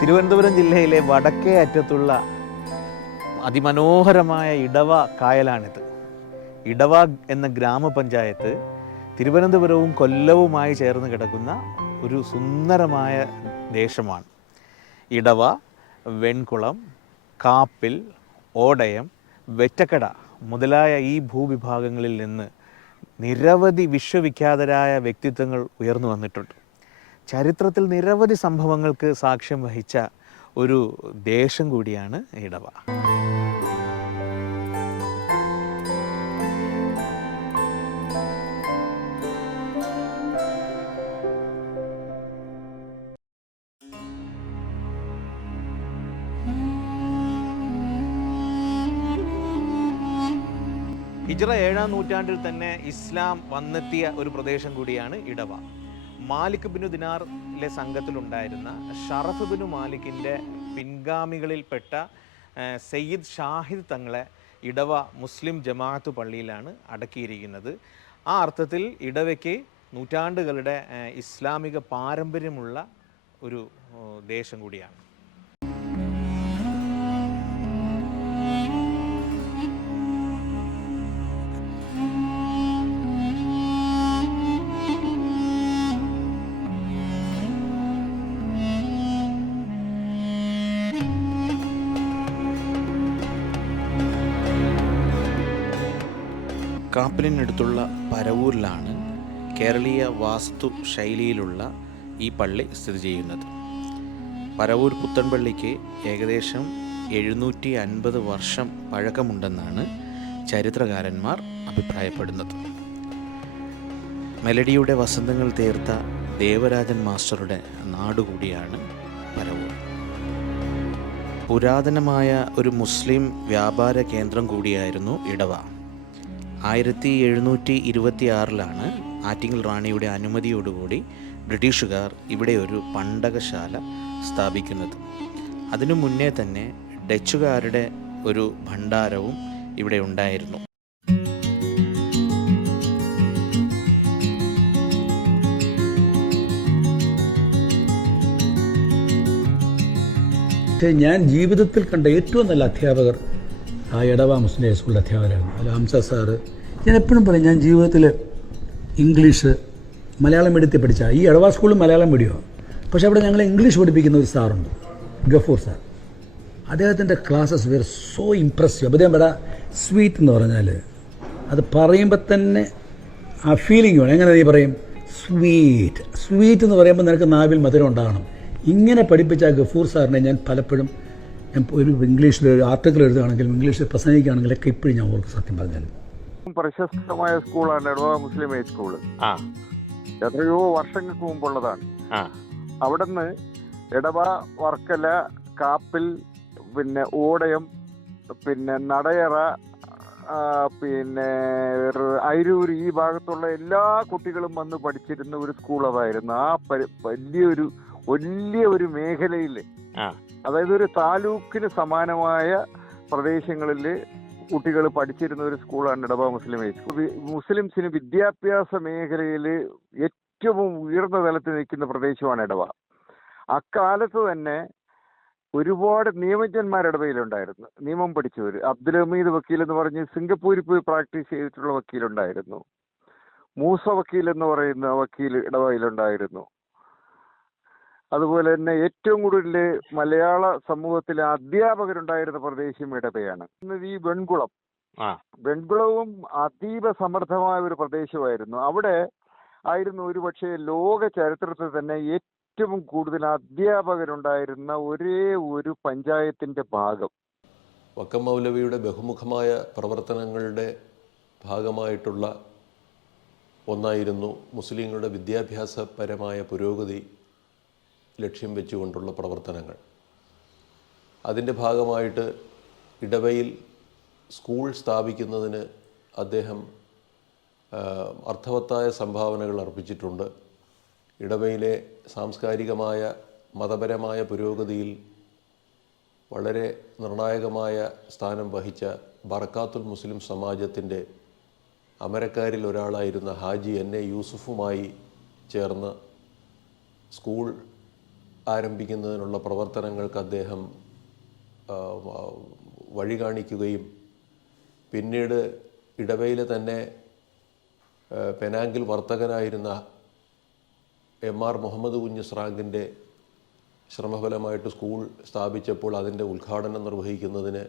തിരുവനന്തപുരം ജില്ലയിലെ വടക്കേ അറ്റത്തുള്ള അതിമനോഹരമായ ഇടവ കായലാണിത്. ഇടവ എന്ന ഗ്രാമപഞ്ചായത്ത് തിരുവനന്തപുരവും കൊല്ലവുമായി ചേർന്ന് കിടക്കുന്ന ഒരു സുന്ദരമായ ദേശമാണ്. ഇടവ, വെൺകുളം, കാപ്പിൽ, ഓടയം, വെറ്റക്കട മുതലായ ഈ ഭൂവിഭാഗങ്ങളിൽ നിന്ന് നിരവധി വിശ്വവിഖ്യാതരായ വ്യക്തിത്വങ്ങൾ ഉയർന്നു വന്നിട്ടുണ്ട്. ചരിത്രത്തിൽ നിരവധി സംഭവങ്ങൾക്ക് സാക്ഷ്യം വഹിച്ച ഒരു ദേശം കൂടിയാണ് ഇടവ. ഹിജ്റ 7-ാം നൂറ്റാണ്ടിൽ തന്നെ ഇസ്ലാം വന്നെത്തിയ ഒരു പ്രദേശം കൂടിയാണ് ഇടവ. മാലിക് ബിനു ദിനാറിലെ സംഘത്തിലുണ്ടായിരുന്ന ഷറഫ് ബിനു മാലിക്കിൻ്റെ പിൻഗാമികളിൽപ്പെട്ട സയ്യിദ് ഷാഹിദ് തങ്ങളെ ഇടവ മുസ്ലിം ജമാഅത്ത് പള്ളിയിലാണ് അടക്കിയിരിക്കുന്നത്. ആ അർത്ഥത്തിൽ ഇടവയ്ക്ക് നൂറ്റാണ്ടുകളുടെ ഇസ്ലാമിക പാരമ്പര്യമുള്ള ഒരു ദേശം കൂടിയാണ്. കാപ്പിലിനടുത്തുള്ള പരവൂരിലാണ് കേരളീയ വാസ്തു ശൈലിയിലുള്ള ഈ പള്ളി സ്ഥിതി ചെയ്യുന്നത്. പരവൂർ പുത്തൻപള്ളിക്ക് ഏകദേശം 750 വർഷം പഴക്കമുണ്ടെന്നാണ് ചരിത്രകാരന്മാർ അഭിപ്രായപ്പെടുന്നത്. മെലഡിയുടെ വസന്തങ്ങൾ തീർത്ത ദേവരാജൻ മാസ്റ്ററുടെ നാടുകൂടിയാണ് പരവൂർ. പുരാതനമായ ഒരു മുസ്ലിം വ്യാപാര കേന്ദ്രം കൂടിയായിരുന്നു ഇടവ. 1726 ആറ്റിങ്ങൽ റാണിയുടെ അനുമതിയോടുകൂടി ബ്രിട്ടീഷുകാർ ഇവിടെ ഒരു പണ്ടകശാല സ്ഥാപിക്കുന്നത്. അതിനു മുന്നേ തന്നെ ഡച്ചുകാരുടെ ഒരു ഭണ്ഡാരവും ഇവിടെ ഉണ്ടായിരുന്നു. ഞാൻ ജീവിതത്തിൽ കണ്ട ഏറ്റവും നല്ല അധ്യാപകർ ആ ഇടവ മുസ്ലിം ഹൈസ്കൂളിലെ അധ്യാപകരായിരുന്നു. അല്ല ഹംസ സാറ്. ഞാൻ എപ്പോഴും പറയും, ഞാൻ ജീവിതത്തിൽ ഇംഗ്ലീഷ് മലയാളം മീഡിയത്തിൽ പഠിച്ച ഈ ഇടവ സ്കൂളിൽ മലയാളം മീഡിയമാണ്. പക്ഷേ അവിടെ ഞങ്ങളെ ഇംഗ്ലീഷ് പഠിപ്പിക്കുന്ന ഒരു സാറുണ്ട്, ഗഫൂർ സാർ. അദ്ദേഹത്തിൻ്റെ ക്ലാസ്സസ് വെർ സോ ഇംപ്രസീവ്. അദ്ദേഹം ഇവിടെ സ്വീറ്റ് എന്ന് പറഞ്ഞാൽ അത് പറയുമ്പോൾ തന്നെ ആ ഫീലിംഗ് വേണം. എങ്ങനെ നീ പറയും? സ്വീറ്റ്. സ്വീറ്റ് എന്ന് പറയുമ്പോൾ നിനക്ക് നാവിൽ മധുരം ഉണ്ടാകണം. ഇങ്ങനെ പഠിപ്പിച്ച ആ ഗഫൂർ സാറിനെ ഞാൻ പലപ്പോഴും ഒരു ഇംഗ്ലീഷിൽ ഒരു ആർട്ടിക്കിൾ എഴുതുകയാണെങ്കിലും ഇംഗ്ലീഷിൽ പ്രസംഗിക്കുകയാണെങ്കിലൊക്കെ ഇപ്പോഴും ഞാൻ ഓർക്കും. സത്യം പറഞ്ഞാലും പ്രശസ്തമായ സ്കൂളാണ് ഇടവ മുസ്ലിം ഹൈ സ്കൂള്. എത്രയോ വർഷങ്ങൾക്ക് മുമ്പുള്ളതാണ്. അവിടുന്ന് ഇടവ, വർക്കല, കാപ്പിൽ, പിന്നെ ഓടയം, പിന്നെ നടയറ, പിന്നെ അയിരൂർ, ഈ ഭാഗത്തുള്ള എല്ലാ കുട്ടികളും വന്ന് പഠിച്ചിരുന്ന ഒരു സ്കൂൾ അതായിരുന്നു. ആ വലിയ ഒരു മേഖലയിൽ, അതായത് ഒരു താലൂക്കിന് സമാനമായ പ്രദേശങ്ങളിൽ കുട്ടികൾ പഠിച്ചിരുന്ന ഒരു സ്കൂളാണ് ഇടവ മുസ്ലിം ഹൈ സ്കൂൾ. മുസ്ലിംസിന് വിദ്യാഭ്യാസ മേഖലയിൽ ഏറ്റവും ഉയർന്ന തലത്തിൽ നിൽക്കുന്ന പ്രദേശമാണ് ഇടവ. അക്കാലത്ത് തന്നെ ഒരുപാട് നിയമജ്ഞന്മാർ ഇടവയിലുണ്ടായിരുന്നു, നിയമം പഠിച്ചവർ. അബ്ദുൽ ഹമീദ് വക്കീൽ എന്ന് പറഞ്ഞ് സിംഗപ്പൂരിൽ പോയി പ്രാക്ടീസ് ചെയ്തിട്ടുള്ള വക്കീലുണ്ടായിരുന്നു. മൂസ വക്കീൽ എന്ന് പറയുന്ന വക്കീൽ ഇടവയിലുണ്ടായിരുന്നു. അതുപോലെ തന്നെ ഏറ്റവും കൂടുതൽ മലയാള സമൂഹത്തിലെ അധ്യാപകരുണ്ടായിരുന്ന പ്രദേശം ഇടവയാണ്. ഈ വെൺകുളവും അതീവ സമൃദ്ധമായ ഒരു പ്രദേശമായിരുന്നു. അവിടെ ആയിരുന്നു ഒരുപക്ഷെ ലോക ചരിത്രത്തിൽ തന്നെ ഏറ്റവും കൂടുതൽ അധ്യാപകരുണ്ടായിരുന്ന ഒരേ ഒരു പഞ്ചായത്തിന്റെ ഭാഗം. വക്കം മൗലവിയുടെ ബഹുമുഖമായ പ്രവർത്തനങ്ങളുടെ ഭാഗമായിട്ടുള്ള ഒന്നായിരുന്നു മുസ്ലിങ്ങളുടെ വിദ്യാഭ്യാസപരമായ പുരോഗതി ലക്ഷ്യം വെച്ചുകൊണ്ടുള്ള പ്രവർത്തനങ്ങൾ. അതിൻ്റെ ഭാഗമായിട്ട് ഇടവയിൽ സ്കൂൾ സ്ഥാപിക്കുന്നതിന് അദ്ദേഹം അർത്ഥവത്തായ സംഭാവനകൾ അർപ്പിച്ചിട്ടുണ്ട്. ഇടവയിലെ സാംസ്കാരികമായ മതപരമായ പുരോഗതിയിൽ വളരെ നിർണായകമായ സ്ഥാനം വഹിച്ച ബർക്കാത്തുൽ മുസ്ലിം സമാജത്തിൻ്റെ അമരക്കാരിൽ ഒരാളായിരുന്ന ഹാജി എൻ എ യൂസുഫുമായി ചേർന്ന് സ്കൂൾ ആരംഭിക്കുന്നതിനുള്ള പ്രവർത്തനങ്ങൾക്ക് അദ്ദേഹം വഴി കാണിക്കുകയും പിന്നീട് ഇടവയിലെ തന്നെ പെനാങ്കിൽ വർത്തകനായിരുന്ന MR മുഹമ്മദ് കുഞ്ഞ് സ്രാങ്കിൻ്റെ ശ്രമഫലമായിട്ട് സ്കൂൾ സ്ഥാപിച്ചപ്പോൾ അതിൻ്റെ ഉദ്ഘാടനം നിർവഹിക്കുന്നതിന്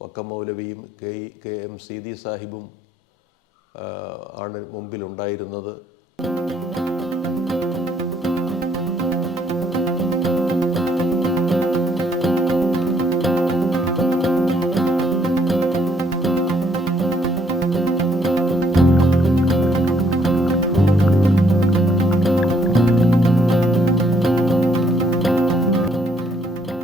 വക്കം മൗലവിയും KM സീതി സാഹിബും ആണ് മുമ്പിലുണ്ടായിരുന്നത്.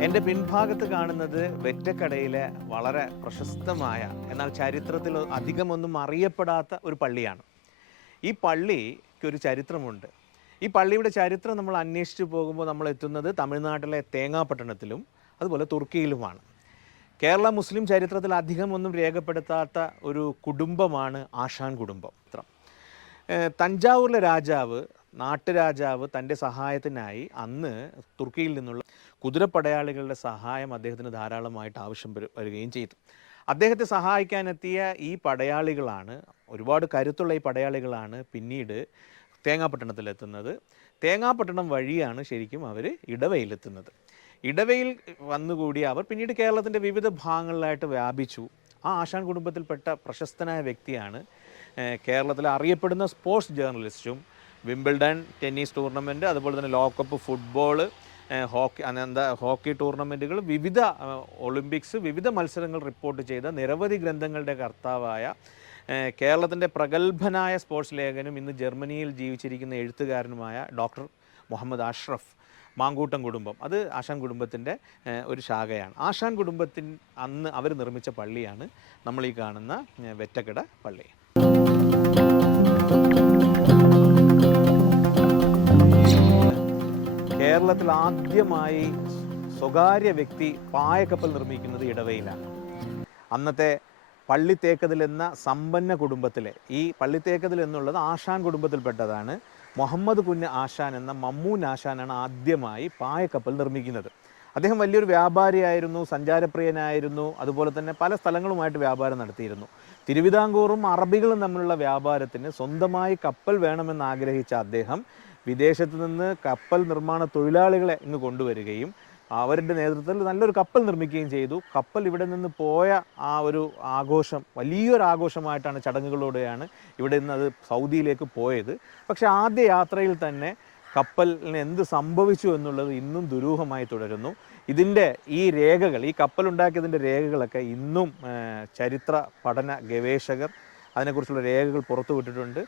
എൻ്റെ പിൻഭാഗത്ത് കാണുന്നത് വെറ്റക്കടയിലെ വളരെ പ്രശസ്തമായ എന്നാൽ ചരിത്രത്തിൽ അധികമൊന്നും അറിയപ്പെടാത്ത ഒരു പള്ളിയാണ്. ഈ പള്ളിക്ക് ഒരു ചരിത്രമുണ്ട്. ഈ പള്ളിയുടെ ചരിത്രം നമ്മൾ അന്വേഷിച്ച് പോകുമ്പോൾ നമ്മൾ എത്തുന്നത് തമിഴ്നാട്ടിലെ തേങ്ങാപട്ടണത്തിലും അതുപോലെ തുർക്കിയിലുമാണ്. കേരള മുസ്ലിം ചരിത്രത്തിൽ അധികമൊന്നും രേഖപ്പെടുത്താത്ത ഒരു കുടുംബമാണ് ആശാൻ കുടുംബം. തഞ്ചാവൂരിലെ രാജാവ്, നാട്ടുരാജാവ് തൻ്റെ സഹായത്തിനായി അന്ന് തുർക്കിയിൽ നിന്നുള്ള കുതിരപ്പടയാളികളുടെ സഹായം അദ്ദേഹത്തിന് ധാരാളമായിട്ട് ആവശ്യം വരികയും ചെയ്തു. അദ്ദേഹത്തെ സഹായിക്കാനെത്തിയ ഈ പടയാളികളാണ്, ഒരുപാട് കരുത്തുള്ള ഈ പടയാളികളാണ് പിന്നീട് തേങ്ങാപട്ടണത്തിലെത്തുന്നത്. തേങ്ങാപട്ടണം വഴിയാണ് ശരിക്കും അവർ ഇടവയിലെത്തുന്നത്. ഇടവയിൽ വന്നുകൂടി അവർ പിന്നീട് കേരളത്തിൻ്റെ വിവിധ ഭാഗങ്ങളിലായിട്ട് വ്യാപിച്ചു. ആ ആശാൻ കുടുംബത്തിൽപ്പെട്ട പ്രശസ്തനായ വ്യക്തിയാണ് കേരളത്തിലെ അറിയപ്പെടുന്ന സ്പോർട്സ് ജേർണലിസ്റ്റും വിംബിൾഡൺ ടെന്നീസ് ടൂർണമെൻറ്റ്, അതുപോലെ തന്നെ ലോകകപ്പ് ഫുട്ബോൾ, ഹോക്കി ടൂർണമെൻറ്റുകൾ, വിവിധ ഒളിമ്പിക്സ്, വിവിധ മത്സരങ്ങൾ റിപ്പോർട്ട് ചെയ്ത നിരവധി ഗ്രന്ഥങ്ങളുടെ കർത്താവായ കേരളത്തിൻ്റെ പ്രഗത്ഭനായ സ്പോർട്സ് ലേഖനും ഇന്ന് ജർമ്മനിയിൽ ജീവിച്ചിരിക്കുന്ന എഴുത്തുകാരനുമായ ഡോക്ടർ മുഹമ്മദ് അഷ്റഫ്. മാങ്കൂട്ടം കുടുംബം, അത് ആശാൻ കുടുംബത്തിൻ്റെ ഒരു ശാഖയാണ്. ആശാൻ കുടുംബത്തിന് അന്ന് അവർ നിർമ്മിച്ച പള്ളിയാണ് നമ്മൾ ഈ കാണുന്ന വെറ്റക്കട പള്ളി. കേരളത്തിൽ ആദ്യമായി സ്വകാര്യ വ്യക്തി പായക്കപ്പൽ നിർമ്മിക്കുന്നത് ഇടവയിലാണ്. അന്നത്തെ പള്ളിത്തേക്കതിൽ എന്ന സമ്പന്ന കുടുംബത്തിലെ, ഈ പള്ളിത്തേക്കതിൽ എന്നുള്ളത് ആശാൻ കുടുംബത്തിൽപ്പെട്ടതാണ്. മുഹമ്മദ് കുഞ്ഞ് ആശാൻ എന്ന മമ്മൂൻ ആശാനാണ് ആദ്യമായി പായക്കപ്പൽ നിർമ്മിക്കുന്നത്. അദ്ദേഹം വലിയൊരു വ്യാപാരിയായിരുന്നു, സഞ്ചാരപ്രിയനായിരുന്നു, അതുപോലെ തന്നെ പല സ്ഥലങ്ങളുമായിട്ട് വ്യാപാരം നടത്തിയിരുന്നു. തിരുവിതാംകൂറും അറബികളും തമ്മിലുള്ള വ്യാപാരത്തിന് സ്വന്തമായി കപ്പൽ വേണമെന്ന് ആഗ്രഹിച്ച അദ്ദേഹം വിദേശത്ത് നിന്ന് കപ്പൽ നിർമ്മാണ തൊഴിലാളികളെ ഇങ്ങ് കൊണ്ടുവരികയും അവരുടെ നേതൃത്വത്തിൽ നല്ലൊരു കപ്പൽ നിർമ്മിക്കുകയും ചെയ്തു. കപ്പൽ ഇവിടെ നിന്ന് പോയ ആ ഒരു ആഘോഷം വലിയൊരു ആഘോഷമായിട്ടാണ്, ചടങ്ങുകളോടെയാണ് ഇവിടെ നിന്ന് അത് സൗദിയിലേക്ക് പോയത്. പക്ഷേ ആദ്യ യാത്രയിൽ തന്നെ കപ്പലിന് എന്ത് സംഭവിച്ചു എന്നുള്ളത് ഇന്നും ദുരൂഹമായി തുടരുന്നു. ഇതിൻ്റെ ഈ രേഖകൾ, ഈ കപ്പലുണ്ടാക്കിയതിൻ്റെ രേഖകളൊക്കെ ഇന്നും ചരിത്ര പഠന ഗവേഷകർ അതിനെക്കുറിച്ചുള്ള രേഖകൾ പുറത്തുവിട്ടിട്ടുണ്ട്.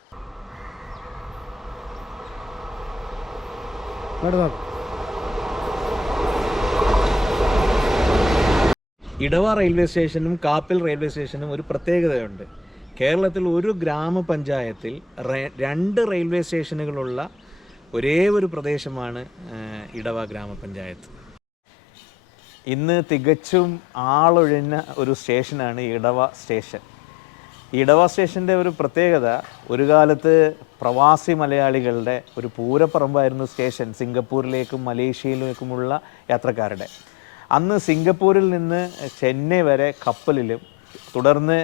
ഇടവ റെയിൽവേ സ്റ്റേഷനും കാപ്പിൽ റെയിൽവേ സ്റ്റേഷനും ഒരു പ്രത്യേകതയുണ്ട്. കേരളത്തിൽ ഒരു ഗ്രാമപഞ്ചായത്തിൽ 2 റെയിൽവേ സ്റ്റേഷനുകളുള്ള ഒരേ ഒരു പ്രദേശമാണ് ഇടവ ഗ്രാമപഞ്ചായത്ത്. ഇന്ന് തികച്ചും ആളൊഴിഞ്ഞ ഒരു സ്റ്റേഷനാണ് ഇടവ സ്റ്റേഷൻ. ഇടവ സ്റ്റേഷൻ്റെ ഒരു പ്രത്യേകത, ഒരു കാലത്ത് പ്രവാസി മലയാളികളുടെ ഒരു പൂരപ്പറമ്പായിരുന്നു സ്റ്റേഷൻ, സിംഗപ്പൂരിലേക്കും മലേഷ്യയിലേക്കുമുള്ള യാത്രക്കാരുടെ. അന്ന് സിംഗപ്പൂരിൽ നിന്ന് ചെന്നൈ വരെ കപ്പലിലും, തുടർന്ന്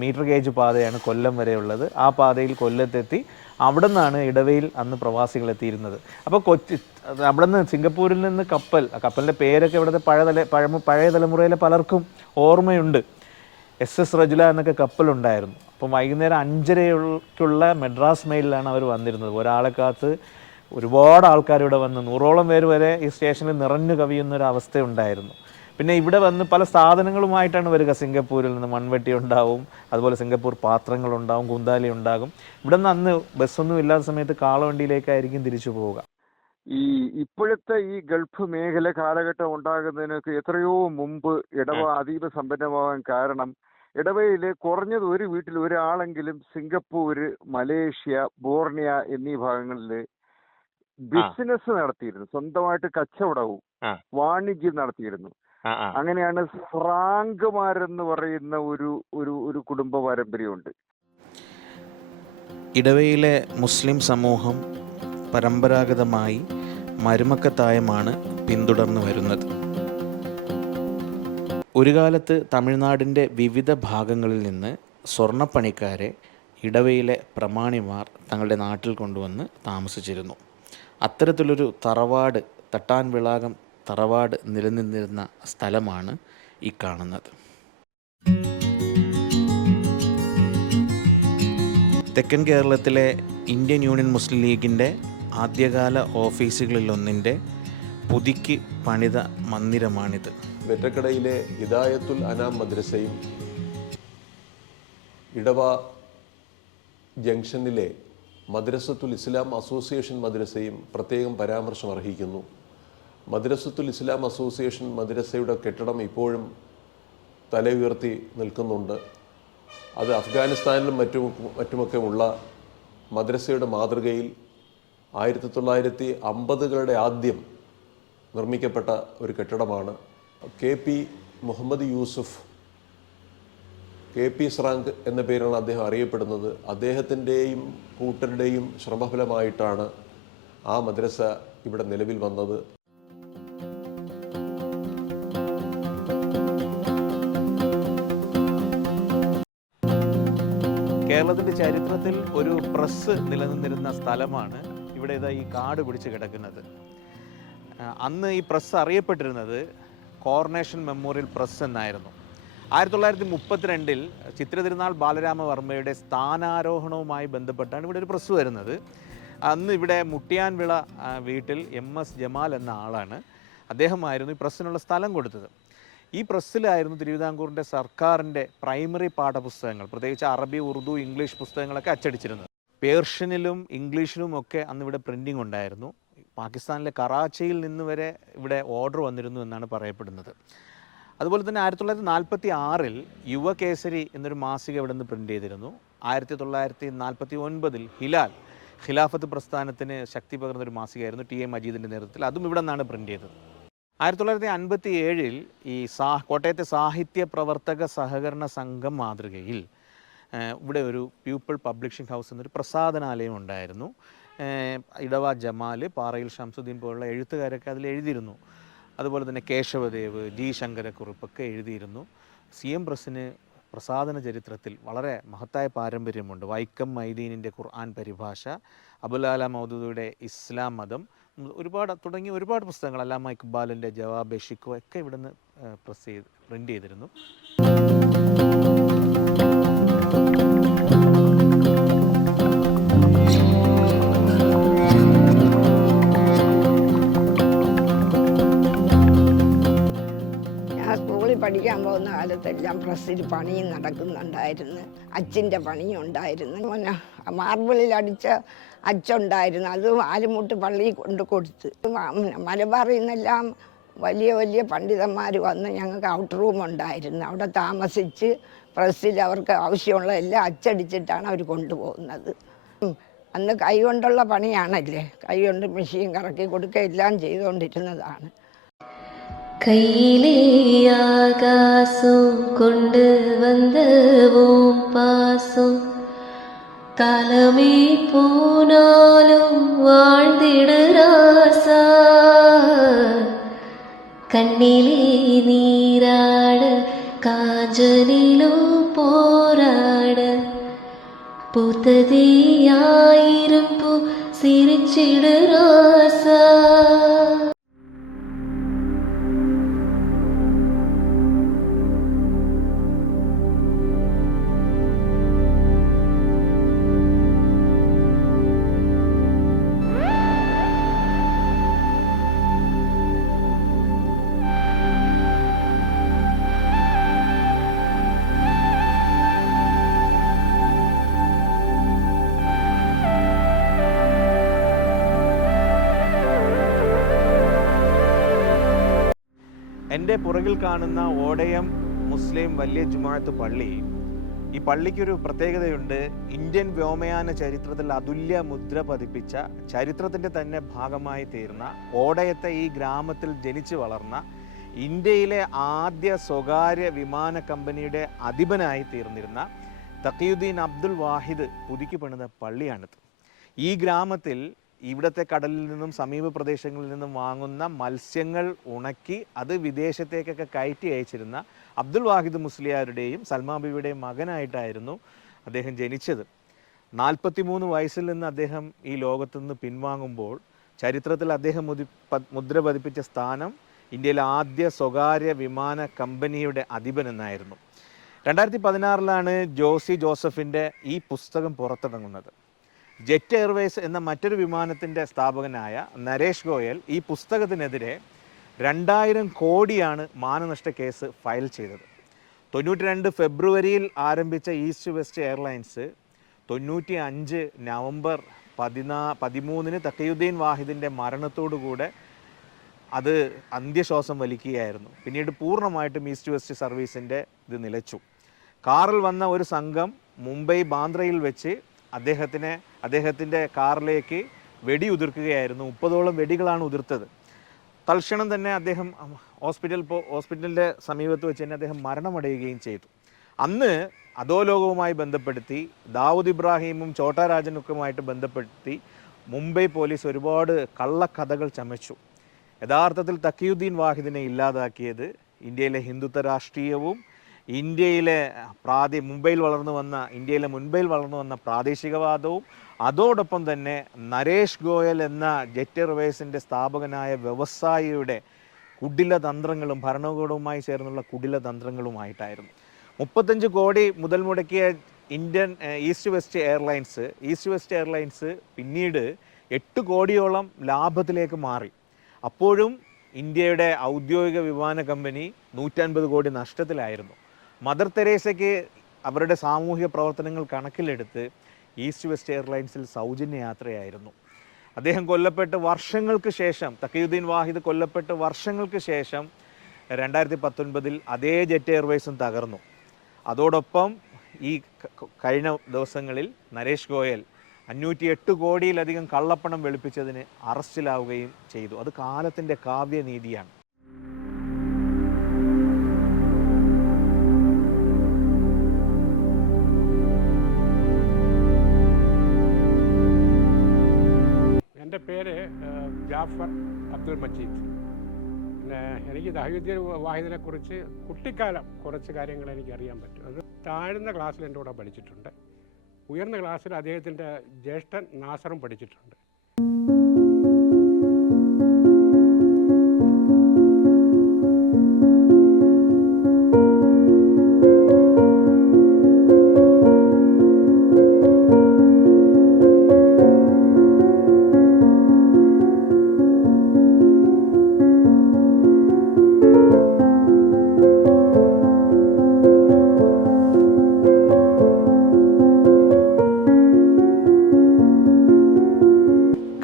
മീറ്റർ ഗേജ് പാതയാണ് കൊല്ലം വരെയുള്ളത്. ആ പാതയിൽ കൊല്ലത്തെത്തി അവിടെ നിന്നാണ് ഇടവയിൽ അന്ന് പ്രവാസികൾ എത്തിയിരുന്നത്. അപ്പോൾ അവിടെ നിന്ന് സിംഗപ്പൂരിൽ നിന്ന് കപ്പലിൻ്റെ പേരൊക്കെ ഇവിടുത്തെ പഴയ തലമുറയിലെ പലർക്കും ഓർമ്മയുണ്ട്. SS റജുല എന്നൊക്കെ കപ്പലുണ്ടായിരുന്നു. അപ്പം വൈകുന്നേരം 5:30ക്കുള്ള മെഡ്രാസ് മെയിലിലാണ് അവർ വന്നിരുന്നത്. ഒരാളെ കാത്ത് ഒരുപാട് ആൾക്കാരിവിടെ വന്ന് 100ഓളം പേര് വരെ ഈ സ്റ്റേഷനിൽ നിറഞ്ഞു കവിയുന്നൊരവസ്ഥയുണ്ടായിരുന്നു. പിന്നെ ഇവിടെ വന്ന് പല സാധനങ്ങളുമായിട്ടാണ് വരിക. സിംഗപ്പൂരിൽ നിന്ന് മൺവെട്ടി ഉണ്ടാവും, അതുപോലെ സിംഗപ്പൂർ പാത്രങ്ങളുണ്ടാവും, കുന്താലി ഉണ്ടാകും. ഇവിടെ നിന്ന് അന്ന് ബസ്സൊന്നും ഇല്ലാത്ത സമയത്ത് കാളവണ്ടിയിലേക്കായിരിക്കും തിരിച്ചു പോവുക. ഇപ്പോഴത്തെ ഈ ഗൾഫ് മേഖല കാലഘട്ടം ഉണ്ടാകുന്നതിനൊക്കെ എത്രയോ മുമ്പ് ഇടവ അതീവ സമ്പന്നമാകാൻ കാരണം, ഇടവയിൽ കുറഞ്ഞത് ഒരു വീട്ടിൽ ഒരാളെങ്കിലും സിംഗപ്പൂര്, മലേഷ്യ, ബോർണിയ എന്നീ ഭാഗങ്ങളിൽ ബിസിനസ് നടത്തിയിരുന്നു. സ്വന്തമായിട്ട് കച്ചവടവും വാണിജ്യം നടത്തിയിരുന്നു. അങ്ങനെയാണ് ഫ്രാങ്കുമാരെന്ന് പറയുന്ന ഒരു കുടുംബ പാരമ്പര്യമുണ്ട്. ഇടവയിലെ മുസ്ലിം സമൂഹം പരമ്പരാഗതമായി മരുമക്കത്തായമാണ് പിന്തുടർന്നു വരുന്നത്. ഒരു കാലത്ത് തമിഴ്നാടിൻ്റെ വിവിധ ഭാഗങ്ങളിൽ നിന്ന് സ്വർണ്ണപ്പണിക്കാരെ ഇടവയിലെ പ്രമാണിമാർ തങ്ങളുടെ നാട്ടിൽ കൊണ്ടുവന്ന് താമസിച്ചിരുന്നു. അത്തരത്തിലൊരു തറവാട്, തട്ടാൻവിളാകം തറവാട് നിലനിന്നിരുന്ന സ്ഥലമാണ് ഈ കാണുന്നത്. തെക്കൻ കേരളത്തിലെ ഇന്ത്യൻ യൂണിയൻ മുസ്ലിം ലീഗിൻ്റെ ആദ്യകാല ഓഫീസുകളിലൊന്നിൻ്റെ പുതുക്കി പണിത മന്ദിരമാണിത്. വെറ്റക്കടയിലെ ഹിദായത്തുൽ അനാം മദ്രസയും ഇടവ ജംഗ്ഷനിലെ മദ്രസത്തുൽ ഇസ്ലാം അസോസിയേഷൻ മദ്രസയും പ്രത്യേകം പരാമർശം അർഹിക്കുന്നു. മദ്രസത്തുൽ ഇസ്ലാം അസോസിയേഷൻ മദ്രസയുടെ കെട്ടിടം ഇപ്പോഴും തല ഉയർത്തി നിൽക്കുന്നുണ്ട്. അത് അഫ്ഗാനിസ്ഥാനിലും മറ്റുമൊക്കെ ഉള്ള മദ്രസയുടെ മാതൃകയിൽ 1950കളുടെ ആദ്യം നിർമ്മിക്കപ്പെട്ട ഒരു കെട്ടിടമാണ്. KP മുഹമ്മദ് യൂസുഫ്, KP സ്രാങ്ക് എന്ന പേരാണ് അദ്ദേഹം അറിയപ്പെടുന്നത്. അദ്ദേഹത്തിൻ്റെയും കൂട്ടരുടെയും ശ്രമഫലമായിട്ടാണ് ആ മദ്രസ ഇവിടെ നിലവിൽ വന്നത്. കേരളത്തിൻ്റെ ചരിത്രത്തിൽ ഒരു പ്രസ് നിലനിന്നിരുന്ന സ്ഥലമാണ് ഇവിടെ ഈ കാട് പിടിച്ച് കിടക്കുന്നത്. അന്ന് ഈ പ്രസ് അറിയപ്പെട്ടിരുന്നത് കോർണേഷൻ മെമ്മോറിയൽ പ്രസ് എന്നായിരുന്നു. 1932 ചിത്രതിരുനാൾ ബാലരാമവർമ്മയുടെ സ്ഥാനാരോഹണവുമായി ബന്ധപ്പെട്ടാണ് ഇവിടെ ഒരു പ്രസ് വരുന്നത്. അന്ന് ഇവിടെ മുട്ടിയാൻവിള വീട്ടിൽ MS ജമാൽ എന്ന ആളാണ്, അദ്ദേഹമായിരുന്നു ഈ പ്രസ്സിനുള്ള സ്ഥലം കൊടുത്തത്. ഈ പ്രസ്സിലായിരുന്നു തിരുവിതാംകൂറിൻ്റെ സർക്കാരിൻ്റെ പ്രൈമറി പാഠപുസ്തകങ്ങൾ, പ്രത്യേകിച്ച് അറബി, ഉറുദു, ഇംഗ്ലീഷ് പുസ്തകങ്ങളൊക്കെ അച്ചടിച്ചിരുന്നത്. പേർഷ്യനിലും ഇംഗ്ലീഷിലും ഒക്കെ അന്ന് ഇവിടെ പ്രിൻറ്റിംഗ് ഉണ്ടായിരുന്നു. പാകിസ്ഥാനിലെ കറാച്ചിയിൽ നിന്ന് വരെ ഇവിടെ ഓർഡർ വന്നിരുന്നു എന്നാണ് പറയപ്പെടുന്നത്. അതുപോലെ തന്നെ 1946 യുവകേസരി എന്നൊരു മാസിക ഇവിടെ നിന്ന് പ്രിൻ്റ് ചെയ്തിരുന്നു. 1949 ഹിലാൽ, ഖിലാഫത്ത് പ്രസ്ഥാനത്തിന് ശക്തി പകർന്നൊരു മാസികയായിരുന്നു TA മജീദിൻ്റെ നേതൃത്വത്തിൽ, അതും ഇവിടെ നിന്നാണ് പ്രിൻ്റ് ചെയ്തത്. 1957 ഈ കോട്ടയത്തെ സാഹിത്യ പ്രവർത്തക സഹകരണ സംഘം മാതൃകയിൽ ഇവിടെ ഒരു പ്യൂപ്പിൾ പബ്ലിഷിംഗ് ഹൗസ് എന്നൊരു പ്രസാധനാലയം ഉണ്ടായിരുന്നു. ഇടവ ജമാൽ, പാറയിൽ ഷംസുദ്ദീൻ പോലുള്ള എഴുത്തുകാരൊക്കെ അതിൽ എഴുതിയിരുന്നു. അതുപോലെ തന്നെ കേശവദേവ്, G ശങ്കരക്കുറുപ്പൊക്കെ എഴുതിയിരുന്നു. CM പ്രസ്സിന് പ്രസാധന ചരിത്രത്തിൽ വളരെ മഹത്തായ പാരമ്പര്യമുണ്ട്. വൈക്കം മൈദീനിൻ്റെ ഖുർആൻ പരിഭാഷ, അബുലാല മൗദൂദിയുടെ ഇസ്ലാം മതം, തുടങ്ങിയ ഒരുപാട് പുസ്തകങ്ങൾ, അല്ലാമ ഇക്ബാലിൻ്റെ ജവാബ് ഷിക്കോ ഒക്കെ ഇവിടുന്ന് പ്രിൻ്റ് ചെയ്തിരുന്നു. പഠിക്കാൻ പോകുന്ന കാലത്തെല്ലാം പ്രസ്സിൽ പണിയും നടക്കുന്നുണ്ടായിരുന്നു. അച്ചിൻ്റെ പണിയും ഉണ്ടായിരുന്നു. പിന്നെ മാർബിളിൽ അടിച്ച അച്ചുണ്ടായിരുന്നു, അത് ആലുമുട്ട് പള്ളിയിൽ കൊണ്ട് കൊടുത്ത്. മലബാറിൽ നിന്നെല്ലാം വലിയ വലിയ പണ്ഡിതന്മാർ വന്ന് ഞങ്ങൾക്ക് ഔട്ട് റൂം ഉണ്ടായിരുന്നു. അവിടെ താമസിച്ച് പ്രസ്സിൽ അവർക്ക് ആവശ്യമുള്ള എല്ലാം അച്ചടിച്ചിട്ടാണ് അവർ കൊണ്ടുപോകുന്നത്. അന്ന് കൈകൊണ്ടുള്ള പണിയാണല്ലേ, കൈകൊണ്ട് മെഷീൻ കറക്കി കൊടുക്കുക എല്ലാം ചെയ്തുകൊണ്ടിരുന്നതാണ്. கையிலே ஆகாசம் கொண்டு வந்தவோம் பாசம், காலமே போனாலும் வாழ்ந்திட ராசா, கண்ணிலே நீராட காஞ்சலிலும் போராட, பூத்ததே ஆயிரம் பூ சிரிச்சிட ராசா. എൻ്റെ പുറകിൽ കാണുന്ന ഓടയം മുസ്ലിം വലിയ ജുമാഅത്ത് പള്ളി, ഈ പള്ളിക്കൊരു പ്രത്യേകതയുണ്ട്. ഇന്ത്യൻ വ്യോമയാന ചരിത്രത്തിൽ അതുല്യ മുദ്ര പതിപ്പിച്ച, ചരിത്രത്തിൻ്റെ തന്നെ ഭാഗമായി തീർന്ന, ഓടയത്തെ ഈ ഗ്രാമത്തിൽ ജനിച്ചു വളർന്ന, ഇന്ത്യയിലെ ആദ്യ സ്വകാര്യ വിമാന കമ്പനിയുടെ അധിപനായി തീർന്നിരുന്ന തഖിയുദ്ദീൻ അബ്ദുൽ വാഹിദ് പുതുക്കി പണിത പള്ളിയാണിത്. ഈ ഗ്രാമത്തിൽ ഇവിടുത്തെ കടലിൽ നിന്നും സമീപ പ്രദേശങ്ങളിൽ നിന്നും വാങ്ങുന്ന മത്സ്യങ്ങൾ ഉണക്കി അത് വിദേശത്തേക്കൊക്കെ കയറ്റി അയച്ചിരുന്ന അബ്ദുൽ വാഹിദ് മുസ്ലിയാരുടെയും സൽമാ ബീവിയുടെയും മകനായിട്ടായിരുന്നു അദ്ദേഹം ജനിച്ചത്. 43 വയസ്സിൽ നിന്ന് അദ്ദേഹം ഈ ലോകത്തു നിന്ന് പിൻവാങ്ങുമ്പോൾ ചരിത്രത്തിൽ അദ്ദേഹം മുദ്ര പതിപ്പിച്ച സ്ഥാനം ഇന്ത്യയിലെ ആദ്യ സ്വകാര്യ വിമാന കമ്പനിയുടെ അധിപൻ എന്നായിരുന്നു. 2016 ജോസി ജോസഫിൻ്റെ ഈ പുസ്തകം പുറത്തിറങ്ങുന്നത്. ജെറ്റ് എയർവേസ് എന്ന മറ്റൊരു വിമാനത്തിൻ്റെ സ്ഥാപകനായ നരേഷ് ഗോയൽ ഈ പുസ്തകത്തിനെതിരെ 2000 കോടിയാണ് മാനനഷ്ട കേസ് ഫയൽ ചെയ്തത്. 92 ഫെബ്രുവരിയിൽ ആരംഭിച്ച ഈസ്റ്റ് വെസ്റ്റ് എയർലൈൻസ് 95 നവംബർ 13 തഖിയുദ്ദീൻ വാഹിദിൻ്റെ മരണത്തോടുകൂടെ അത് അന്ത്യശ്വാസം വലിക്കുകയായിരുന്നു. പിന്നീട് പൂർണ്ണമായിട്ടും ഈസ്റ്റ് വെസ്റ്റ് സർവീസിൻ്റെ ഇത് നിലച്ചു. കാറിൽ വന്ന ഒരു സംഘം മുംബൈ ബാന്ദ്രയിൽ വെച്ച് അദ്ദേഹത്തിൻ്റെ കാറിലേക്ക് വെടിയുതിർക്കുകയായിരുന്നു. 30ഓളം വെടികളാണ് ഉതിർത്തത്. തൽക്ഷണം തന്നെ അദ്ദേഹം ഹോസ്പിറ്റലിൻ്റെ സമീപത്ത് വെച്ച് തന്നെ അദ്ദേഹം മരണമടയുകയും ചെയ്തു. അന്ന് അധോലോകവുമായി ബന്ധപ്പെടുത്തി ദാവൂദ് ഇബ്രാഹിമും ഛോട്ടാ രാജനുമൊക്കെയുമായിട്ട് ബന്ധപ്പെടുത്തി മുംബൈ പോലീസ് ഒരുപാട് കള്ളക്കഥകൾ ചമച്ചു. യഥാർത്ഥത്തിൽ തഖിയുദ്ദീൻ വാഹിദിനെ ഇല്ലാതാക്കിയത് ഇന്ത്യയിലെ ഹിന്ദുത്വ രാഷ്ട്രീയവും ഇന്ത്യയിലെ മുംബൈയിൽ വളർന്നു വന്ന പ്രാദേശികവാദവും അതോടൊപ്പം തന്നെ നരേഷ് ഗോയൽ എന്ന ജെറ്റ് എയർവേസിൻ്റെ സ്ഥാപകനായ വ്യവസായിയുടെ കുടിലതന്ത്രങ്ങളും ഭരണകൂടവുമായി ചേർന്നുള്ള കുടിലതന്ത്രങ്ങളുമായിട്ടായിരുന്നു. 35 കോടി മുതൽ മുടക്കിയ ഈസ്റ്റ് വെസ്റ്റ് എയർലൈൻസ് പിന്നീട് 8 കോടിയോളം ലാഭത്തിലേക്ക് മാറി. അപ്പോഴും ഇന്ത്യയുടെ ഔദ്യോഗിക വിമാന കമ്പനി 150 കോടി നഷ്ടത്തിലായിരുന്നു. മദർ തെരേസയ്ക്ക് അവരുടെ സാമൂഹിക പ്രവർത്തനങ്ങൾ കണക്കിലെടുത്ത് ഈസ്റ്റ് വെസ്റ്റ് എയർലൈൻസിൽ സൗജന്യ യാത്രയായിരുന്നു. അദ്ദേഹം കൊല്ലപ്പെട്ട് വർഷങ്ങൾക്ക് ശേഷം, തഖിയുദ്ദീൻ വാഹിദ് കൊല്ലപ്പെട്ട് വർഷങ്ങൾക്ക് ശേഷം 2019 അതേ ജെറ്റ് എയർവേസും തകർന്നു. അതോടൊപ്പം ഈ കഴിഞ്ഞ ദിവസങ്ങളിൽ നരേഷ് ഗോയൽ 508 കോടിയിലധികം കള്ളപ്പണം വെളുപ്പിച്ചതിന് അറസ്റ്റിലാവുകയും ചെയ്തു. അത് കാലത്തിൻ്റെ കാവ്യനീതിയാണ്. എൻ്റെ പേര് ജാഫർ അബ്ദുൽ മജീദ്. പിന്നെ എനിക്ക് തഖിയുദ്ദീൻ വാഹിദിനെ കുറിച്ച് കുട്ടിക്കാലം കുറച്ച് കാര്യങ്ങൾ എനിക്ക് അറിയാൻ പറ്റും. അത് താഴ്ന്ന ക്ലാസ്സിൽ എൻ്റെ കൂടെ പഠിച്ചിട്ടുണ്ട്. ഉയർന്ന ക്ലാസ്സിൽ അദ്ദേഹത്തിൻ്റെ ജ്യേഷ്ഠൻ നാസറും പഠിച്ചിട്ടുണ്ട്.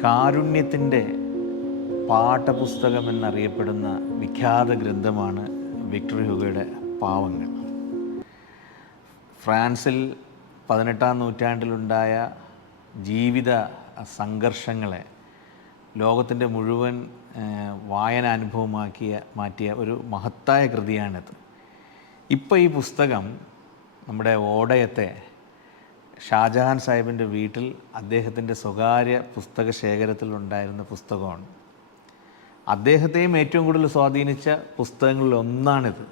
കാരുണ്യത്തിൻ്റെ പാഠപുസ്തകം എന്നറിയപ്പെടുന്ന വിഖ്യാത ഗ്രന്ഥമാണ് വിക്ടർ ഹ്യൂഗോയുടെ പാവങ്ങൾ. ഫ്രാൻസിൽ 18-ാം നൂറ്റാണ്ടിലുണ്ടായ ജീവിത സംഘർഷങ്ങളെ ലോകത്തിൻ്റെ മുഴുവൻ മാറ്റിയ ഒരു മഹത്തായ കൃതിയാണിത്. ഇപ്പോൾ ഈ പുസ്തകം നമ്മുടെ ഓടയത്തെ ഷാജഹാൻ സാഹിബിൻ്റെ വീട്ടിൽ അദ്ദേഹത്തിൻ്റെ സ്വകാര്യ പുസ്തക ശേഖരത്തിലുണ്ടായിരുന്ന പുസ്തകമാണ്. അദ്ദേഹത്തെയും ഏറ്റവും കൂടുതൽ സ്വാധീനിച്ച പുസ്തകങ്ങളിൽ ഒന്നാണിത്.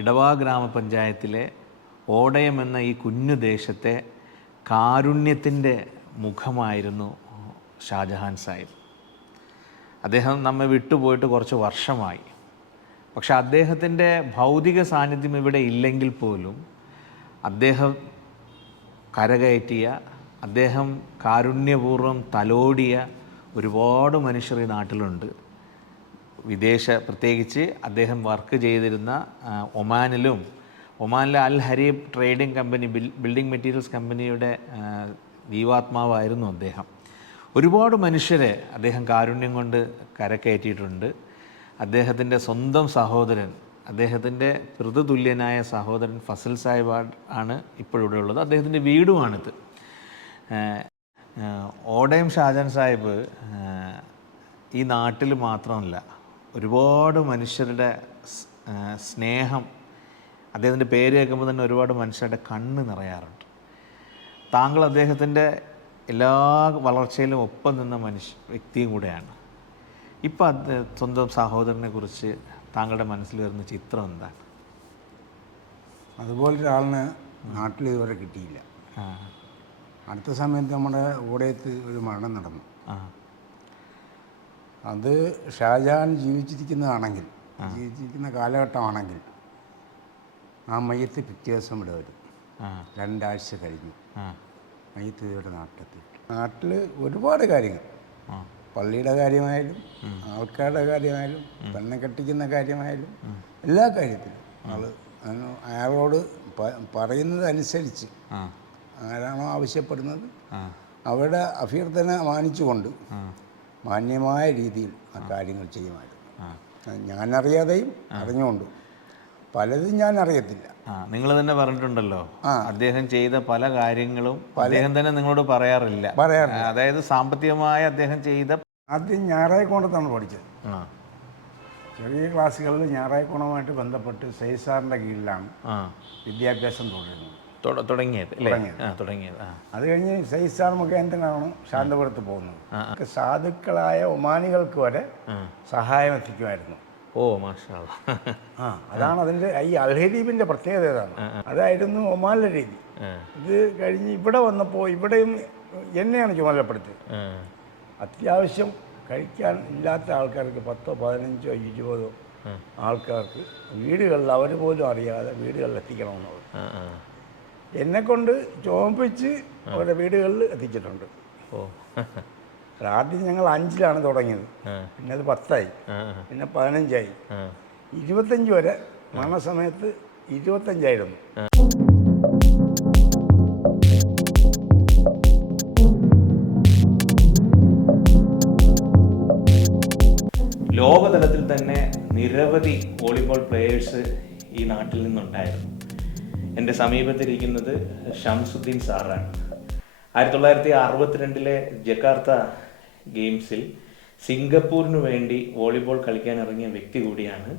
ഇടവാ ഗ്രാമപഞ്ചായത്തിലെ ഓടയം എന്ന ഈ കുഞ്ഞു ദേശത്തെ കാരുണ്യത്തിൻ്റെ മുഖമായിരുന്നു ഷാജഹാൻ സാഹിബ്. അദ്ദേഹം നമ്മെ വിട്ടുപോയിട്ട് കുറച്ച് വർഷമായി. പക്ഷെ അദ്ദേഹത്തിൻ്റെ ഭൗതിക സാന്നിധ്യം ഇവിടെ ഇല്ലെങ്കിൽ പോലും അദ്ദേഹം കരകയറ്റിയ, അദ്ദേഹം കാരുണ്യപൂർവ്വം തലോടിയ ഒരുപാട് മനുഷ്യർ ഈ നാട്ടിലുണ്ട്. പ്രത്യേകിച്ച് അദ്ദേഹം വർക്ക് ചെയ്തിരുന്ന ഒമാനിലെ അൽ ഹരീബ് ട്രേഡിംഗ് കമ്പനി, ബിൽഡിംഗ് മെറ്റീരിയൽസ് കമ്പനിയുടെ ജീവാത്മാവായിരുന്നു അദ്ദേഹം. ഒരുപാട് മനുഷ്യരെ അദ്ദേഹം കാരുണ്യം കൊണ്ട് കരകയറ്റിയിട്ടുണ്ട്. അദ്ദേഹത്തിൻ്റെ സ്വന്തം സഹോദരൻ, അദ്ദേഹത്തിൻ്റെ പിതൃതുല്യനായ സഹോദരൻ ഫസൽ സാഹിബ് ആണ് ഇപ്പോഴിവിടെ ഉള്ളത്. അദ്ദേഹത്തിൻ്റെ വീടുമാണിത്. ഓടയം ഷാജഹാൻ സാഹിബ് ഈ നാട്ടിൽ മാത്രമല്ല, ഒരുപാട് മനുഷ്യരുടെ സ്നേഹം, അദ്ദേഹത്തിൻ്റെ പേര് കേൾക്കുമ്പോൾ തന്നെ ഒരുപാട് മനുഷ്യരുടെ കണ്ണ് നിറയാറുണ്ട്. താങ്കൾ അദ്ദേഹത്തിൻ്റെ എല്ലാ വളർച്ചയിലും ഒപ്പം നിന്ന വ്യക്തിയും കൂടെയാണ്. ഇപ്പം അത് സ്വന്തം സഹോദരനെ കുറിച്ച് താങ്കളുടെ മനസ്സിൽ വരുന്ന ചിത്രം എന്താണ്? അതുപോലൊരാളിന് നാട്ടിൽ ഇതുവരെ കിട്ടിയില്ല. അടുത്ത സമയത്ത് നമ്മുടെ ഓടയത്ത് ഒരു മരണം നടന്നു. അത് ഷാജഹാൻ ജീവിച്ചിരിക്കുന്ന കാലഘട്ടമാണെങ്കിൽ ആ മയ്യത്ത് പിറ്റേ ദിവസം ഇവിടെ വരും. 2 ആഴ്ച കഴിഞ്ഞു മയ്യത്ത് ഇവിടെ നാട്ടിൽ ഒരുപാട് കാര്യങ്ങൾ, പള്ളിയുടെ കാര്യമായാലും ആൾക്കാരുടെ കാര്യമായാലും പെണ്ണെ കെട്ടിക്കുന്ന കാര്യമായാലും എല്ലാ കാര്യത്തിലും അയാളോട് പറയുന്നതനുസരിച്ച് ആരാണോ ആവശ്യപ്പെടുന്നത് അവരുടെ അഭ്യർത്ഥന മാനിച്ചുകൊണ്ട് മാന്യമായ രീതിയിൽ ആ കാര്യങ്ങൾ ചെയ്യുമായിരുന്നു. ഞാനറിയാതെയും അറിഞ്ഞുകൊണ്ടും പലതും ഞാൻ അറിയത്തില്ല. നിങ്ങൾ തന്നെ പറഞ്ഞിട്ടുണ്ടല്ലോ, അദ്ദേഹം ചെയ്ത പല കാര്യങ്ങളും അദ്ദേഹം തന്നെ നിങ്ങളോട് പറയാറില്ല. അതായത് സാമ്പത്തികമായി അദ്ദേഹം ചെയ്ത ആദ്യം ഞാറായിക്കോണത്താണ് പഠിച്ചത്. ചെറിയ ക്ലാസ്സുകളിൽ ഞാറായിക്കോണവുമായിട്ട് ബന്ധപ്പെട്ട് സൈദ് സാറിൻ്റെ കീഴിലാണ് വിദ്യാഭ്യാസം തുടങ്ങിയത്. അത് കഴിഞ്ഞ് സൈദ് സാർ മുഖേന്ദ്രനാണ് ശാന്തപുരത്ത് പോകുന്നത്. സാധുക്കളായ ഒമാനികൾക്ക് വരെ സഹായം എത്തിക്കുമായിരുന്നു. ഓ മാഷാ അല്ലാഹ്. അതാണ് അതിൻ്റെ ഈ അൽഹദീബിൻ്റെ പ്രത്യേകത. ഏതാണ് അതായിരുന്നു ഒമാനിലെ രീതി. ഇത് കഴിഞ്ഞ് ഇവിടെ വന്നപ്പോൾ ഇവിടെയും എന്നെയാണ് ചുമതലപ്പെടുത്തിയത്. അത്യാവശ്യം കഴിക്കാൻ ഇല്ലാത്ത ആൾക്കാർക്ക് 10, 15, 20 ആൾക്കാർക്ക് വീടുകളിൽ അവർ പോലും അറിയാതെ വീടുകളിൽ എത്തിക്കണമെന്നുള്ളത് എന്നെക്കൊണ്ട് ചോദിപ്പിച്ച് അവരുടെ വീടുകളിൽ എത്തിച്ചിട്ടുണ്ട്. ആദ്യം ഞങ്ങൾ 5-ലാണ് തുടങ്ങിയത്, പിന്നെ അത് 10-ആയി, പിന്നെ 15-ആയി, 25 വരെ മരണസമയത്ത് 25ആയിരുന്നു. ലോകതലത്തിൽ തന്നെ നിരവധി വോളിബോൾ പ്ലേയേഴ്സ് ഈ നാട്ടിൽ നിന്നുണ്ടായിരുന്നു. എൻ്റെ സമീപത്തിരിക്കുന്നത് ഷംസുദ്ദീൻ സാറാണ്. 1962 ജക്കാർത്ത ഗെയിംസിൽ സിംഗപ്പൂരിന് വേണ്ടി വോളിബോൾ കളിക്കാൻ ഇറങ്ങിയ വ്യക്തി കൂടിയാണ്.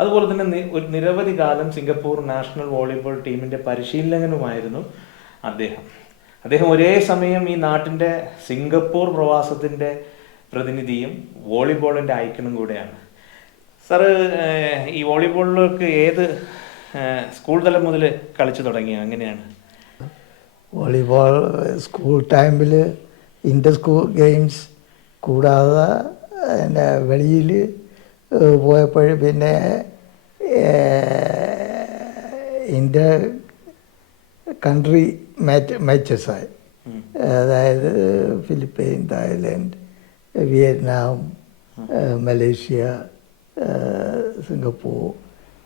അതുപോലെ തന്നെ ഒരു നിരവധി കാലം സിംഗപ്പൂർ നാഷണൽ വോളിബോൾ ടീമിൻ്റെ പരിശീലകനുമായിരുന്നു അദ്ദേഹം ഒരേ സമയം ഈ നാട്ടിൻ്റെ സിംഗപ്പൂർ പ്രവാസത്തിൻ്റെ പ്രതിനിധിയും വോളിബോളിൻ്റെ ഐക്കണും കൂടെയാണ്. സാറ് ഈ വോളിബോളിലേക്ക് ഏത് സ്കൂൾ തലം മുതൽ കളിച്ചു തുടങ്ങിയ എങ്ങനെയാണ്? വോളിബോൾ സ്കൂൾ ടൈമിൽ ഇൻ്റർ സ്കൂൾ ഗെയിംസ് കൂടാതെ പിന്നെ വെളിയിൽ പോയപ്പോൾ പിന്നെ ഇൻ്റർ കൺട്രി മാച്ചസായി, അതായത് Philippine, Thailand, Vietnam, Malaysia, Singapore